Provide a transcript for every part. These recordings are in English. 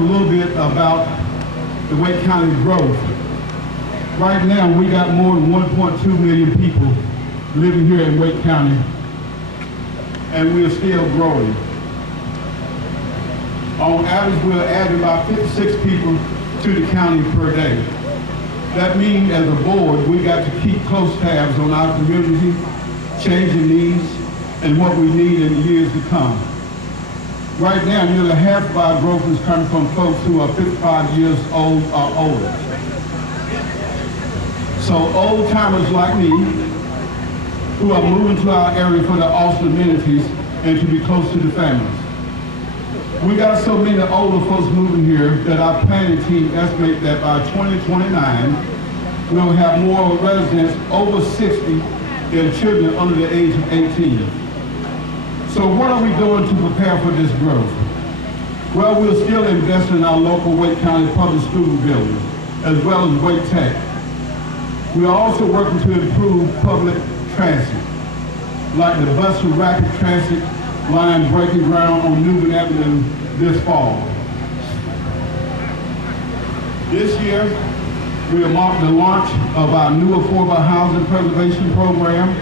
a little bit about the Wake County growth. Right now, we got more than 1.2 million people living here in Wake County, and we're still growing. On average, we're adding about 56 people to the county per day. That means, as a board, we got to keep close tabs on our community, changing needs, and what we need in the years to come. Right now, nearly half of our growth is coming from folks who are 55 years old or older. So old timers like me, who are moving to our area for the awesome amenities and to be close to the families. We got so many older folks moving here that our planning team estimate that by 2029, we'll have more residents over 60 than children under the age of 18. So what are we doing to prepare for this growth? Well, we're still investing in our local Wake County public school buildings, as well as Wake Tech. We are also working to improve public transit, like the bus and rapid transit line breaking ground on Newman Avenue this fall. This year, we will mark the launch of our new affordable housing preservation program,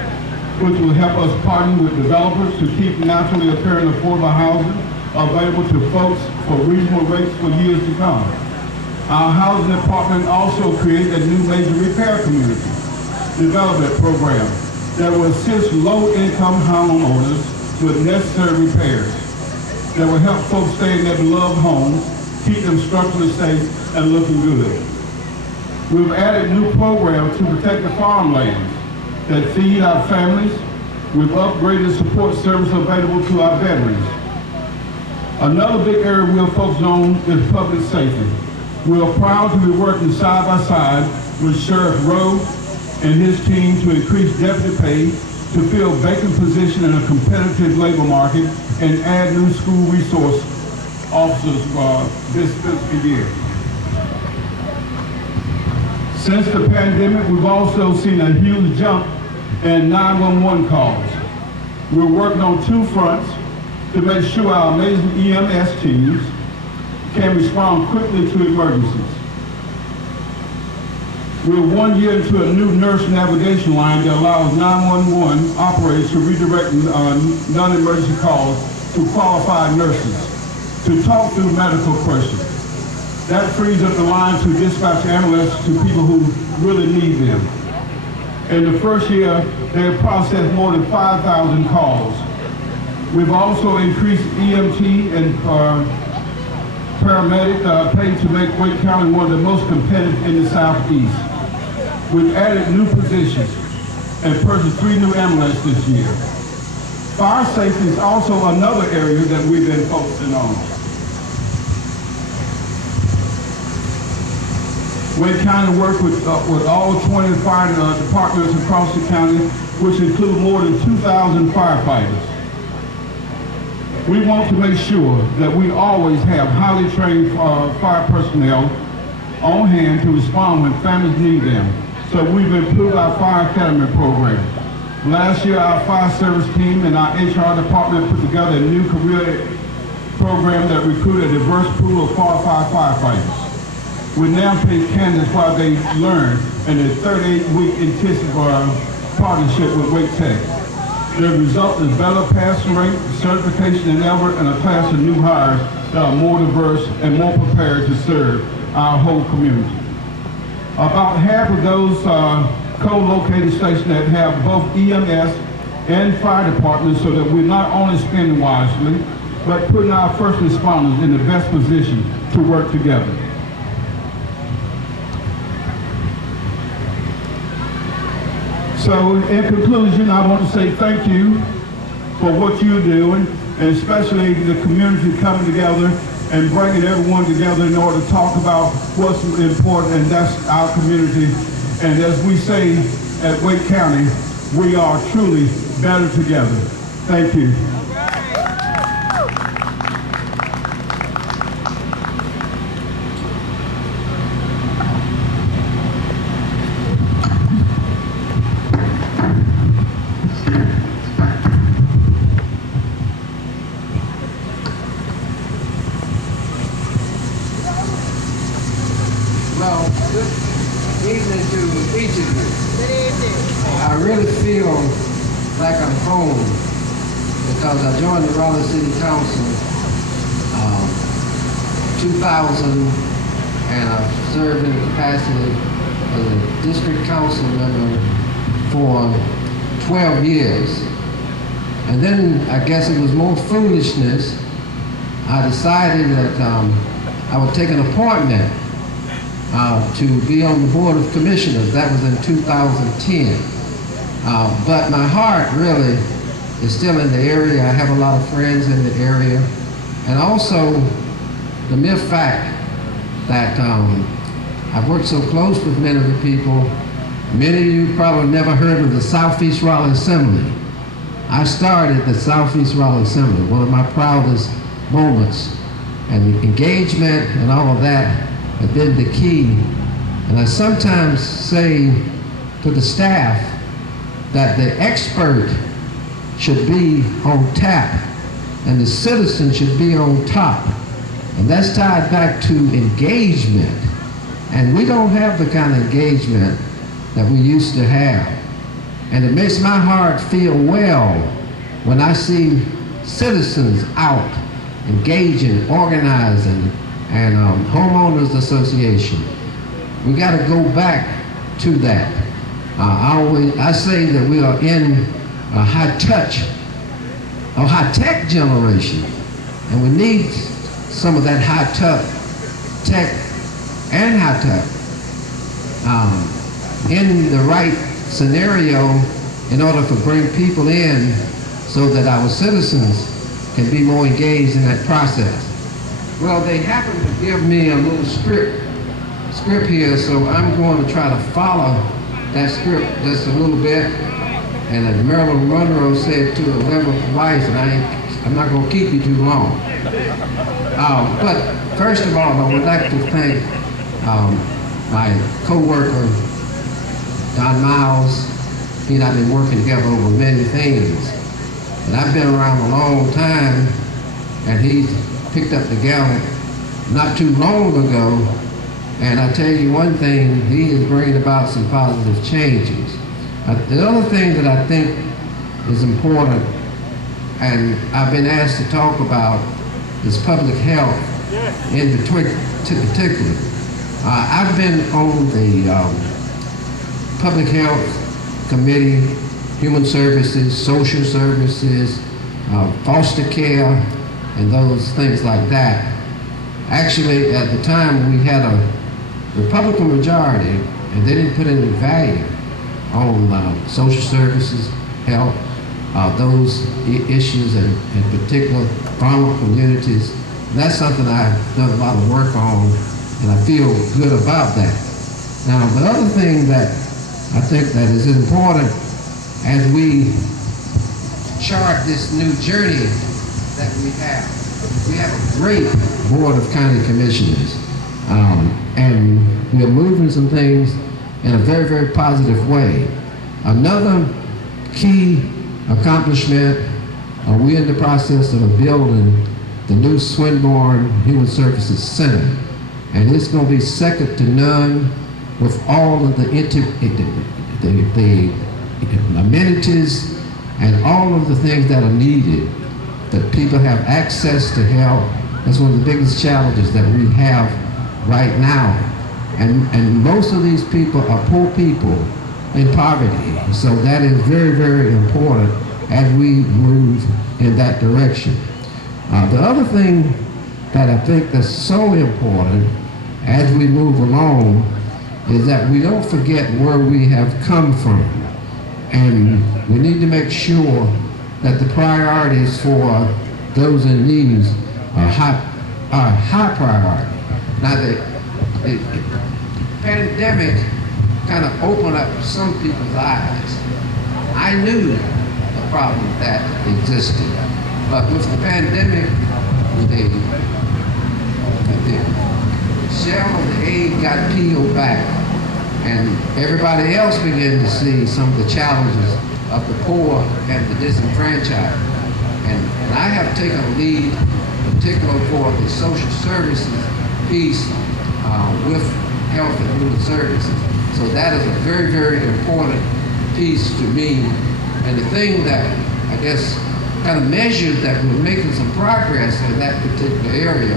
which will help us partner with developers to keep naturally occurring affordable housing available to folks for reasonable rates for years to come. Our housing department also created a new major repair community development program that will assist low-income homeowners with necessary repairs that will help folks stay in their beloved homes, keep them structurally safe and looking good. We've added new programs to protect the farmlands that feed our families. We've upgraded support services available to our veterans. Another big area we're focused on is public safety. We are proud to be working side by side with Sheriff Rowe and his team to increase deputy pay, to fill vacant positions in a competitive labor market, and add new school resource officers this fiscal year. Since the pandemic, we've also seen a huge jump in 911 calls. We're working on two fronts to make sure our amazing EMS teams can respond quickly to emergencies. We're 1 year into a new nurse navigation line that allows 911 operators to redirect non-emergency calls to qualified nurses to talk through medical questions. That frees up the line to dispatch ambulances to people who really need them. In the first year, they have processed more than 5,000 calls. We've also increased EMT and paramedic pay to make Wake County one of the most competitive in the Southeast. We've added new positions and purchased 3 new ambulances this year. Fire safety is also another area that we've been focusing on. Wake County worked with all 20 fire departments across the county, which include more than 2,000 firefighters. We want to make sure that we always have highly trained fire personnel on hand to respond when families need them. So we've improved our fire academy program. Last year, our fire service team and our HR department put together a new career program that recruited a diverse pool of qualified firefighters. We now pay candidates while they learn in a 38-week intensive partnership with Wake Tech. The result is better passing rate, certification than ever, and a class of new hires that are more diverse and more prepared to serve our whole community. About half of those co-located stations that have both EMS and fire departments, so that we're not only spending wisely, but putting our first responders in the best position to work together. So in conclusion, I want to say thank you for what you're doing, and especially the community coming together and bringing everyone together in order to talk about what's important, and that's our community. And as we say at Wake County, we are truly better together. Thank you. Well, good evening to each of you. Good evening. I really feel like I'm home because I joined the Raleigh City Council 2000, and I've served in the capacity as a district council member for 12 years. And then I guess it was more foolishness. I decided that I would take an appointment to be on the Board of Commissioners. That was in 2010. But my heart really is still in the area. I have a lot of friends in the area. And also the mere fact that I've worked so close with many of the people. Many of you probably never heard of the Southeast Raleigh Assembly. I started the Southeast Raleigh Assembly, one of my proudest moments. And the engagement and all of that have been the key. And I sometimes say to the staff that the expert should be on tap and the citizen should be on top. And that's tied back to engagement. And we don't have the kind of engagement that we used to have. And it makes my heart feel well when I see citizens out engaging, organizing, and homeowners association. We got to go back to that. I say that we are in a high-touch, a high-tech generation, and we need some of that high-tech and high-tech in the right scenario in order to bring people in so that our citizens can be more engaged in that process. Well, they happen to give me a little script here, so I'm going to try to follow that script just a little bit. And as Marilyn Monroe said to the 11th wife, and I'm not going to keep you too long. But first of all, I would like to thank my co-worker, Don Miles. He and I have been working together over many things. And I've been around a long time, and he picked up the gallant not too long ago. And I tell you one thing, he is bringing about some positive changes. The other thing that I think is important, and I've been asked to talk about, is public health in particular. I've been on the Public Health Committee, Human Services, Social Services, foster care, and those things like that. Actually, at the time, we had a Republican majority, and they didn't put any value on social services, health, those issues, and in particular, vulnerable communities. That's something I've done a lot of work on, and I feel good about that. Now, the other thing that I think that is important as we chart this new journey that we have a great Board of County Commissioners, and we are moving some things in a very, very positive way. Another key accomplishment, we're in the process of building the new Swinburne Human Services Center, and it's going to be second to none with all of the amenities and all of the things that are needed, that people have access to help. That's one of the biggest challenges that we have right now. And most of these people are poor people in poverty. So that is very, very important as we move in that direction. The other thing that I think that's so important as we move along is that we don't forget where we have come from. And we need to make sure that the priorities for those in need are high priority. Now, the pandemic kind of opened up some people's eyes. I knew the problem that existed, but with the pandemic, the shell of the egg got peeled back, and everybody else began to see some of the challenges of the poor and the disenfranchised. And I have taken a lead, particularly for the social services piece with health and human services. So that is a very, very important piece to me. And the thing that I guess kind of measures that we're making some progress in that particular area,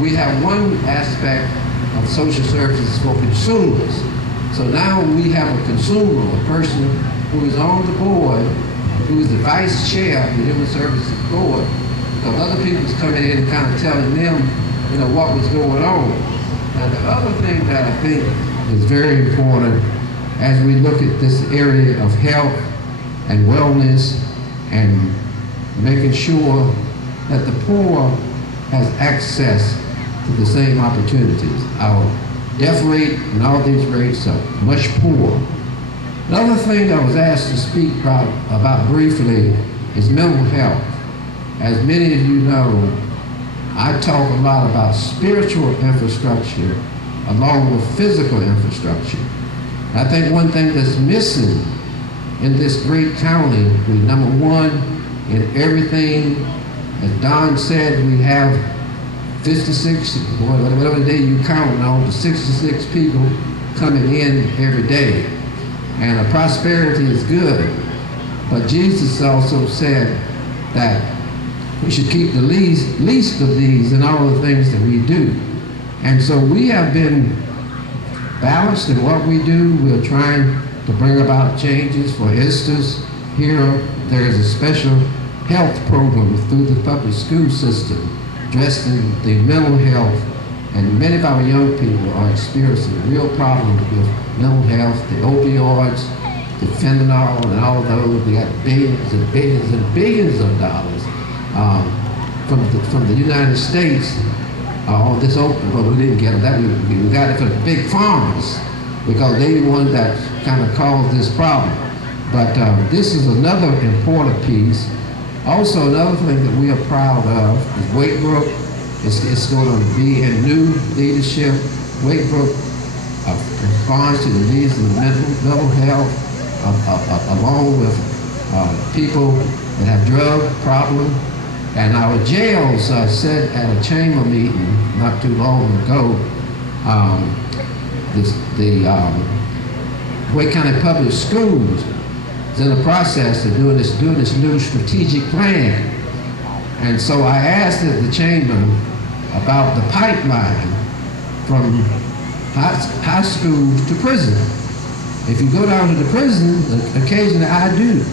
we have one aspect of social services for consumers. So now we have a consumer, a person who is on the board, who is the vice chair of the Human Services Board, because other people's coming in and kind of telling them, you know, what was going on. And the other thing that I think is very important as we look at this area of health and wellness and making sure that the poor has access to the same opportunities. Our death rate and all these rates are much poorer. Another thing I was asked to speak about briefly is mental health. As many of you know, I talk a lot about spiritual infrastructure along with physical infrastructure. I think one thing that's missing in this great county, we number one in everything, as Don said, we have 56, whatever day you count on, the 66 people coming in every day. And prosperity is good. But Jesus also said that we should keep the least of these in all the things that we do. And so we have been balanced in what we do. We're trying to bring about changes. For instance, here there is a special health program through the public school system addressing the mental health, and many of our young people are experiencing real problems with mental health, the opioids, the fentanyl, and all those. We got billions and billions and billions of dollars from the United States on this open. Well, we didn't get that. We got it for the big farmers because they the ones that kind of caused this problem. But this is another important piece. Also, another thing that we are proud of is Wakebrook. It's going to be in new leadership. Wakebrook responds to the needs of mental health, along with people that have drug problems. And our jails said at a chamber meeting not too long ago, the Wake County Public Schools is in the process of doing this new strategic plan. And so I asked at the chamber about the pipeline from high school to prison. If you go down to the prison, occasionally I do,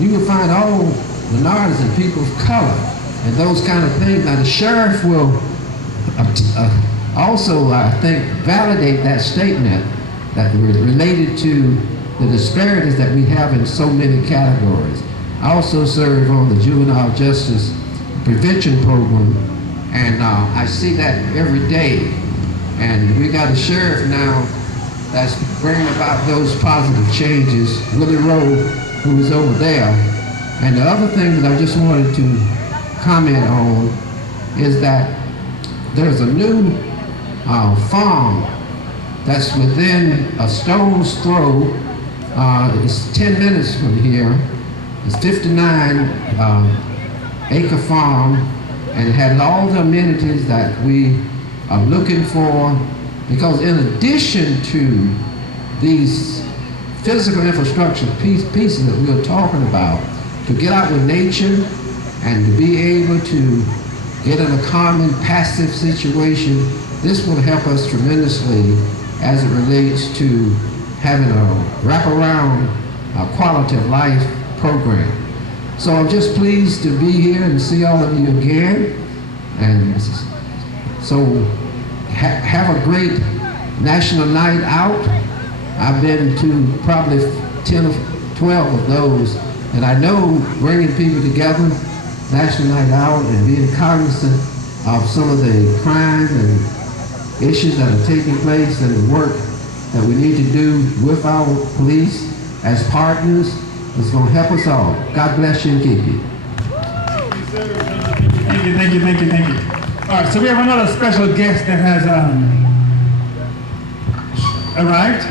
you will find all minorities and people of color and those kind of things. Now the sheriff will also, I think, validate that statement that related to the disparities that we have in so many categories. I also serve on the Juvenile Justice Prevention Program, and I see that every day. And we got a sheriff now that's bringing about those positive changes, Willie Rowe, who is over there. And the other thing that I just wanted to comment on is that there's a new farm that's within a stone's throw. It's 10 minutes from here. It's 59 acre farm, and it has all the amenities that we are looking for, because in addition to these physical infrastructure pieces that we are talking about, to get out with nature and to be able to get in a calming, passive situation, this will help us tremendously as it relates to having a wraparound quality of life program. So I'm just pleased to be here and see all of you again. And so have a great National Night Out. I've been to probably 10 or 12 of those. And I know bringing people together, National Night Out, and being cognizant of some of the crime and issues that are taking place and the work that we need to do with our police as partners is going to help us all. God bless you and keep you. Thank you, thank you, thank you, thank you. All right, so we have another special guest that has arrived.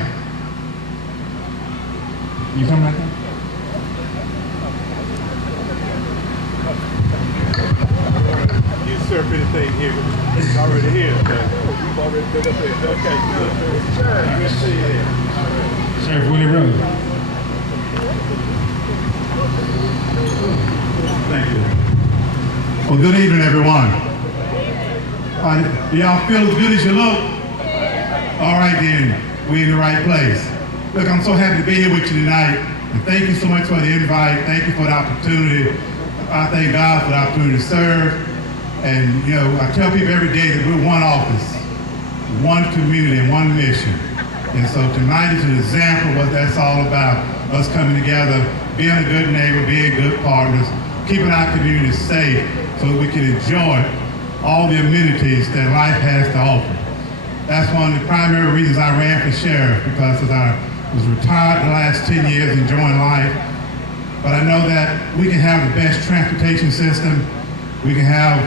You come right there. Usurp anything here. It's already here. So. Sheriff Willie Rose. Thank you. Well, good evening, everyone. Do y'all feel as good as you look? All right, then. We're in the right place. Look, I'm so happy to be here with you tonight. And thank you so much for the invite. Thank you for the opportunity. I thank God for the opportunity to serve. And, you know, I tell people every day that we're one office, one community, and one mission. And so tonight is an example of what that's all about, us coming together, being a good neighbor, being good partners, keeping our community safe so that we can enjoy all the amenities that life has to offer. That's one of the primary reasons I ran for sheriff, because as I was retired the last 10 years enjoying life, but I know that we can have the best transportation system, we can have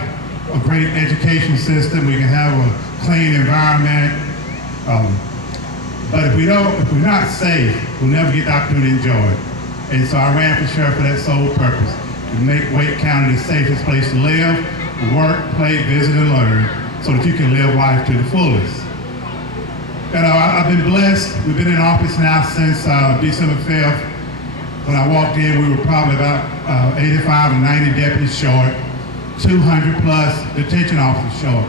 a great education system, we can have a clean environment, but if we're not safe, we'll never get the opportunity to enjoy it. And so I ran for sheriff for that sole purpose, to make Wake County the safest place to live, work, play, visit, and learn, so that you can live life to the fullest. You know, I've been blessed. We've been in office now since December 5th. When I walked in, we were probably about 85 or 90 deputies short, 200 plus detention officers short.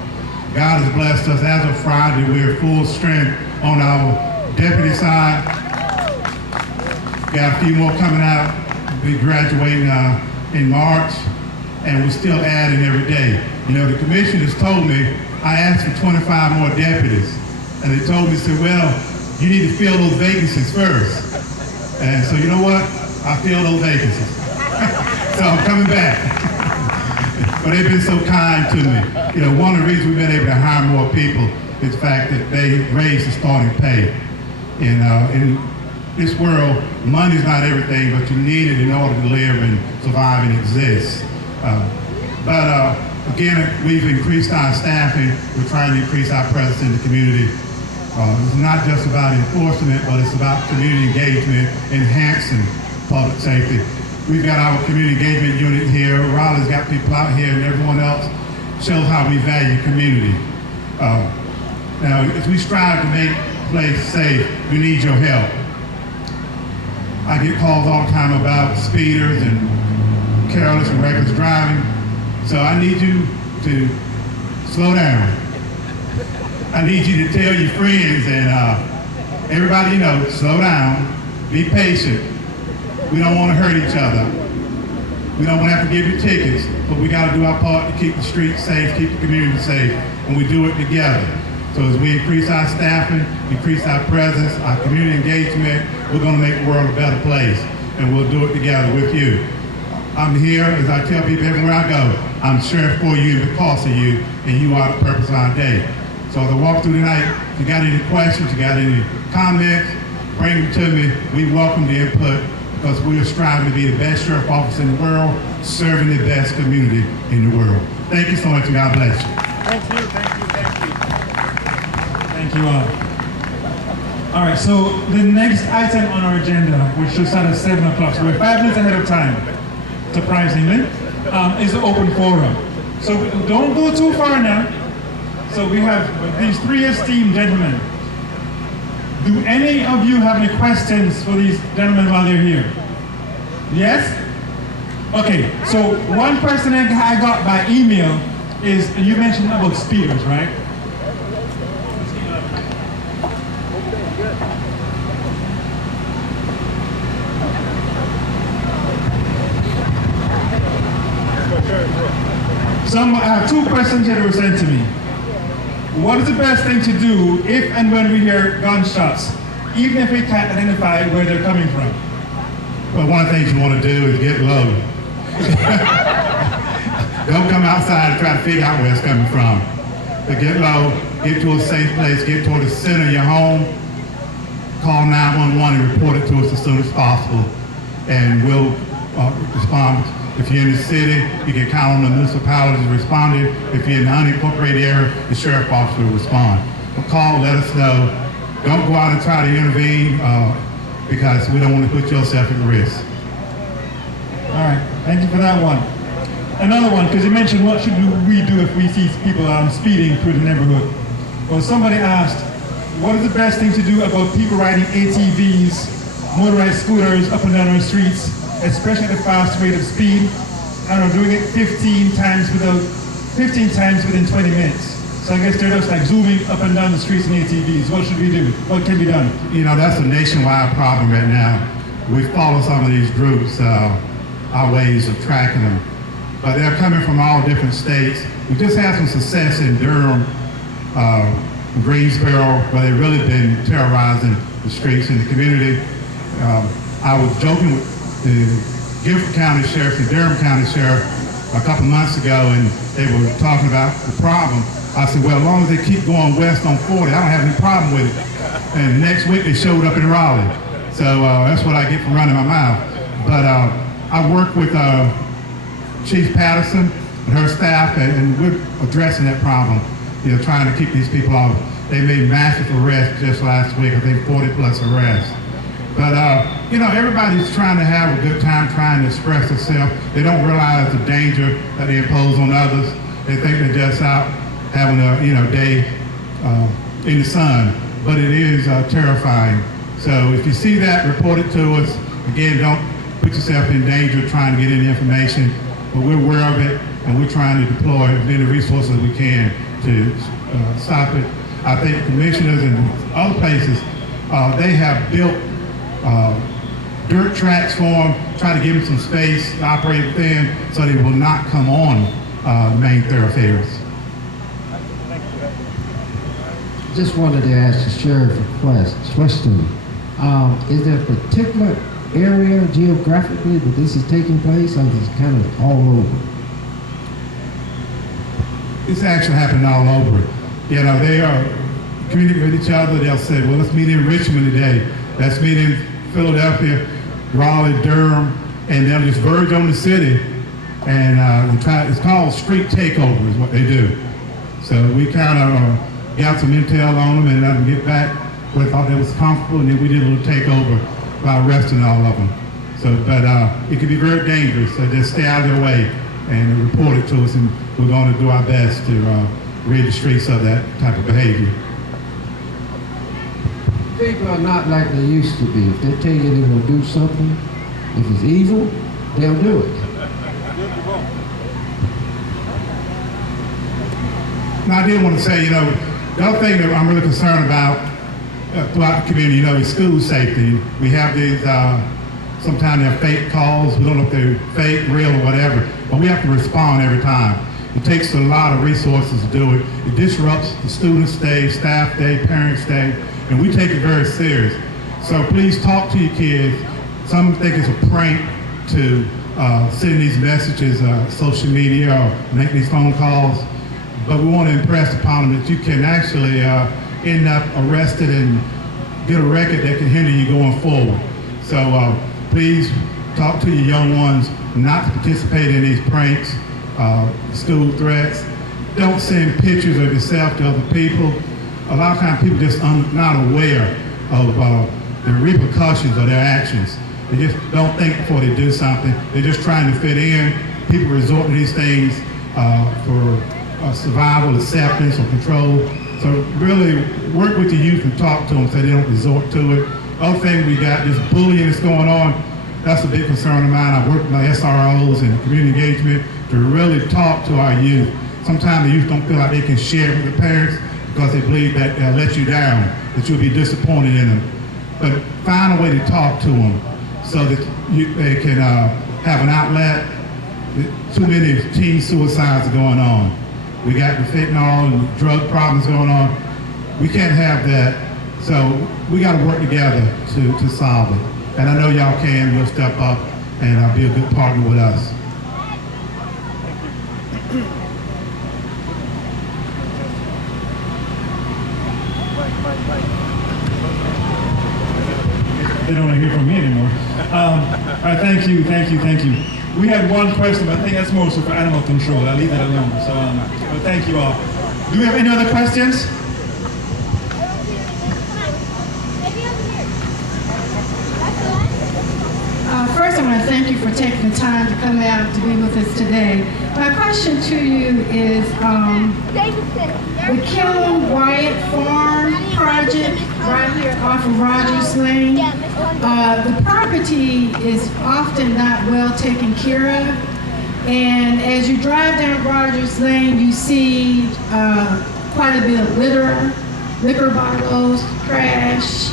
God has blessed us. As of Friday, we're full strength on our deputy side. Got a few more coming out. We'll be graduating in March, and we're still adding every day. You know, the commissioners told me, I asked for 25 more deputies. And they told me, said, well, you need to fill those vacancies first. And so you know what? I fill those vacancies. So I'm coming back. But they've been so kind to me. You know, one of the reasons we've been able to hire more people is the fact that they raised the starting pay. And in this world, money's not everything, but you need it in order to live and survive and exist. Again, we've increased our staffing. We're trying to increase our presence in the community. It's not just about enforcement, but it's about community engagement, enhancing public safety. We've got our community engagement unit here. Raleigh's got people out here, and everyone else shows how we value community. Now, as we strive to make the place safe, we need your help. I get calls all the time about speeders and careless and reckless driving. So I need you to slow down. I need you to tell your friends and everybody you know, slow down, be patient. We don't want to hurt each other. We don't want to have to give you tickets, but we got to do our part to keep the streets safe, keep the community safe, and we do it together. So as we increase our staffing, increase our presence, our community engagement, we're going to make the world a better place, and we'll do it together with you. I'm here, as I tell people everywhere I go, I'm sheriff for you and because of you, and you are the purpose of our day. So as I walk through tonight, if you got any questions, you got any comments, bring them to me. We welcome the input because we are striving to be the best sheriff office in the world, serving the best community in the world. Thank you so much, and God bless you. Thank you, thank you, thank you. Thank you all. All right, so the next item on our agenda, which should start at 7 o'clock, so we're 5 minutes ahead of time, surprisingly, is the open forum. So don't go too far now. So we have these 3 esteemed gentlemen. Do any of you have any questions for these gentlemen while they're here? Yes? Okay, so one question I got by email is, you mentioned about speeders, right? I have 2 questions that were sent to me. What is the best thing to do if and when we hear gunshots, even if we can't identify where they're coming from? Well, one of the things you want to do is get low. Don't come outside and try to figure out where it's coming from. But get low, get to a safe place, get toward the center of your home, call 911 and report it to us as soon as possible, and we'll respond. If you're in the city, you can count on the municipalities responding. If you're in the unincorporated area, the sheriff officer will respond. But call, let us know. Don't go out and try to intervene because we don't want to put yourself at risk. All right, thank you for that one. Another one, because you mentioned what should we do if we see people speeding through the neighborhood. Well, somebody asked, what is the best thing to do about people riding ATVs, motorized scooters up and down our streets, especially at a fast rate of speed, and are doing it 15 times within 20 minutes? So I guess they're just like zooming up and down the streets in ATVs. What should we do? What can be done? You know, that's a nationwide problem right now. We follow some of these groups, our ways of tracking them. But they're coming from all different states. We just had some success in Durham, Greensboro, where they've really been terrorizing the streets in the community. I was joking with the Guilford County Sheriff and Durham County Sheriff a couple months ago, and they were talking about the problem. I said, well, as long as they keep going west on 40, I don't have any problem with it. And next week they showed up in Raleigh. So that's what I get from running my mouth. But I work with Chief Patterson and her staff, and we're addressing that problem, you know, trying to keep these people off. They made massive arrests just last week, I think 40 plus arrests. But, you know, everybody's trying to have a good time trying to express themselves. They don't realize the danger that they impose on others. They think they're just out having a, you know, day in the sun, but it is terrifying. So if you see that, report it to us. Again, don't put yourself in danger trying to get any information, but we're aware of it, and we're trying to deploy as many resources we can to stop it. I think commissioners and other places, they have built dirt tracks for them, try to give them some space to operate within so they will not come on the main thoroughfares. Just wanted to ask the sheriff a question. Is there a particular area geographically that this is taking place, or is it kind of all over? It's actually happening all over. You know, they are communicating with each other. They'll say, well, let's meet in Richmond today. Let's meet in Philadelphia, Raleigh, Durham, and they'll just verge on the city. And it's called street takeover is what they do. So we kind of got some intel on them and let them get back where they thought they was comfortable, and then we did a little takeover by arresting all of them. So, but it can be very dangerous, so just stay out of their way and report it to us, and we're going to do our best to rid the streets of that type of behavior. People are not like they used to be. If they tell you they're going to do something, if it's evil, they'll do it. Now, I did want to say, you know, the other thing that I'm really concerned about throughout the community, you know, is school safety. We have these, sometimes they're fake calls. We don't know if they're fake, real, or whatever, but we have to respond every time. It takes a lot of resources to do it. It disrupts the students' day, staff day, parents' day, and we take it very serious. So please talk to your kids. Some think it's a prank to send these messages, social media, or make these phone calls. But we want to impress upon them that you can actually end up arrested and get a record that can hinder you going forward. So please talk to your young ones not to participate in these pranks, school threats. Don't send pictures of yourself to other people. A lot of times people just not aware of the repercussions of their actions. They just don't think before they do something. They're just trying to fit in. People resort to these things for survival, acceptance, or control. So really work with the youth and talk to them so they don't resort to it. Other thing we got, this bullying that's going on, that's a big concern of mine. I work with my SROs and community engagement to really talk to our youth. Sometimes the youth don't feel like they can share with the parents because they believe that they'll let you down, that you'll be disappointed in them. But find a way to talk to them so that they can have an outlet. Too many teen suicides are going on. We got the fentanyl and drug problems going on. We can't have that. So we got to work together to solve it. And I know y'all can. You'll step up and be a good partner with us. They don't want to hear from me anymore. All right, thank you. We had one question, but I think that's more so for animal control. I'll leave that alone. So, but thank you all. Do we have any other questions? First, I want to thank you for taking the time to come out to be with us today. My question to you is, The Killen Wyatt Farm project right here off of Rogers Lane. The property is often not well taken care of. And as you drive down Rogers Lane, you see quite a bit of litter, liquor bottles, trash,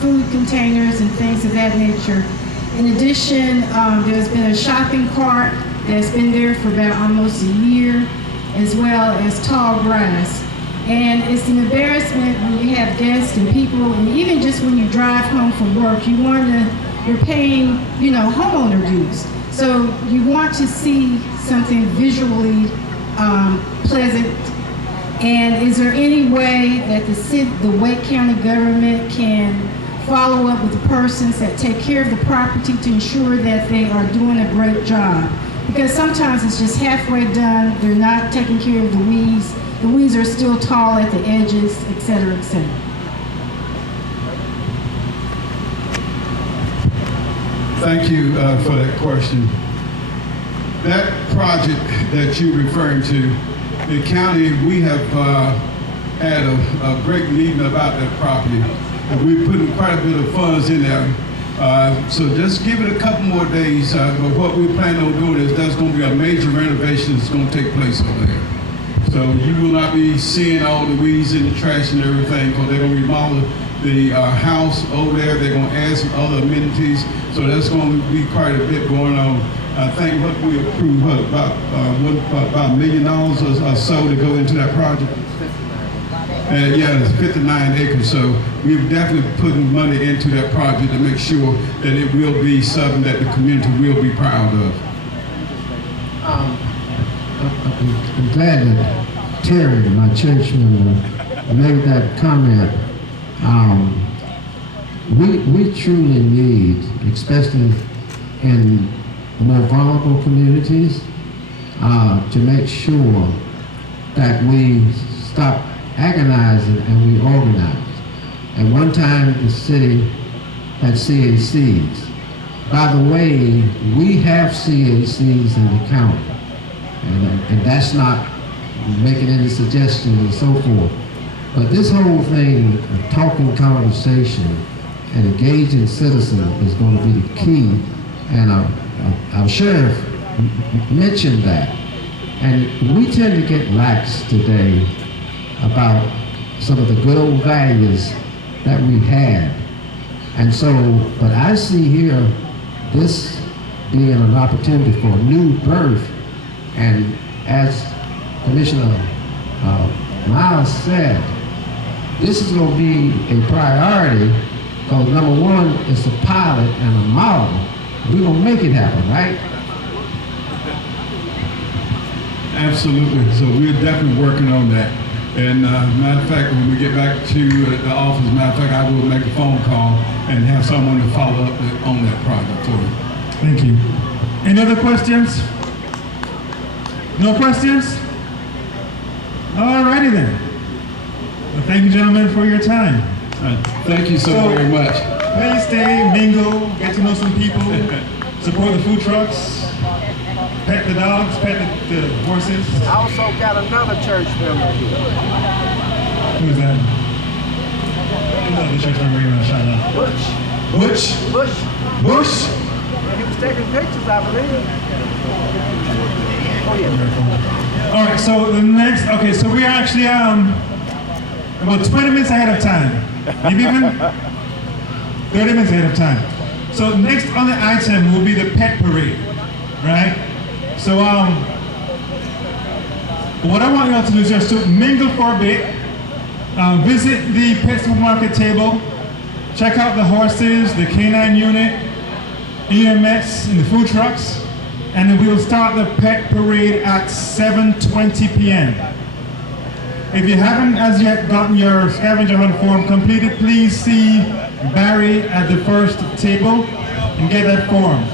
food containers, and things of that nature. In addition, there's been a shopping cart that's been there for about almost a year, as well as tall grass. And it's an embarrassment when you have guests and people, and even just when you drive home from work, you're paying, homeowner dues. So you want to see something visually pleasant. And is there any way that the Wake County government can follow up with the persons that take care of the property to ensure that they are doing a great job? Because sometimes it's just halfway done, they're not taking care of the weeds. The weeds are still tall at the edges, et cetera, et cetera. Thank you for that question. That project that you're referring to, the county, we have had a great meeting about that property. And we're putting quite a bit of funds in there. So just give it a couple more days. But what we plan on doing is there's going to be a major renovation that's going to take place over there. So you will not be seeing all the weeds and the trash and everything, because they're going to remodel the house over there. They're going to add some other amenities. So that's going to be quite a bit going on. I think what we approved, about $1 million or so to go into that project. Yeah, it's 59 acres, so we're definitely putting money into that project to make sure that it will be something that the community will be proud of. I'm glad that Terry, my church member, made that comment. We truly need, especially in more vulnerable communities, to make sure that we stop agonizing and we organize. At one time, the city had CACs. By the way, we have CACs in the county, and that's not making any suggestions and so forth. But this whole thing of talking conversation and engaging citizens is going to be the key, and our sheriff mentioned that. And we tend to get lax today about some of the good old values that we had. And so, but I see here this being an opportunity for a new birth. And as Commissioner Miles said, this is going to be a priority, because number one, it's a pilot and a model. We're going to make it happen, right? Absolutely. So we're definitely working on that. And matter of fact, when we get back to the office, matter of fact, I will make a phone call and have someone to follow up on that project for you. Thank you. Any other questions? No questions? Alrighty then. Well, thank you, gentlemen, for your time. Thank you so very much. Please stay, mingle, get to know some people, support the food trucks, pet the dogs, pet the horses. I also got another church member here. Who's that? Who's the other church member you want to shout out? Bush. Bush? Bush? He was taking pictures, I believe. Oh yeah. All right, so the next, okay, so we are actually about 20 minutes ahead of time. Maybe even 30 minutes ahead of time. So next on the item will be the pet parade, right? So what I want you all to do is just to mingle for a bit, visit the pet supermarket table, check out the horses, the canine unit, EMS, and the food trucks, and then we will start the pet parade at 7:20 p.m. If you haven't as yet gotten your scavenger hunt form completed, please see Barry at the first table and get that form.